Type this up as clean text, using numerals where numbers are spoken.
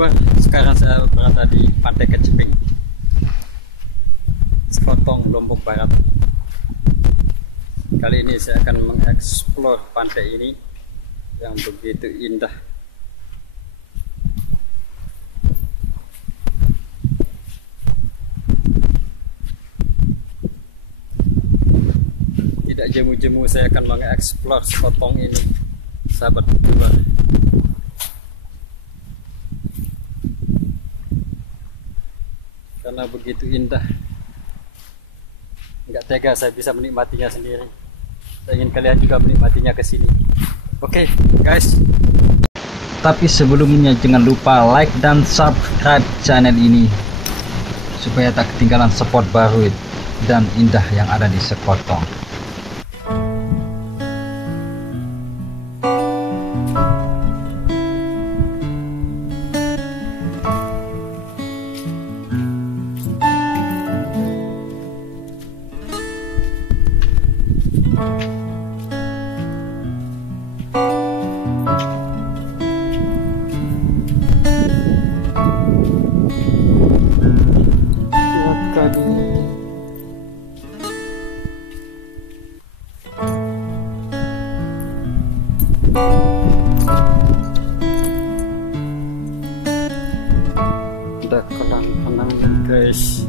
YouTuber. Sekarang saya berada di Pantai Keciping, Sekotong, Lombok Barat. Kali ini saya akan mengeksplor pantai ini yang begitu indah. Tidak jemu-jemu saya akan mengeksplor Sekotong ini, sahabat YouTuber. Karena begitu indah, nggak tega saya bisa menikmatinya sendiri. Saya ingin kalian juga menikmatinya ke sini. Oke, guys. Tapi sebelumnya jangan lupa like dan subscribe channel ini supaya tak ketinggalan spot baru dan indah yang ada di Sekotong. Udah kolam renang guys.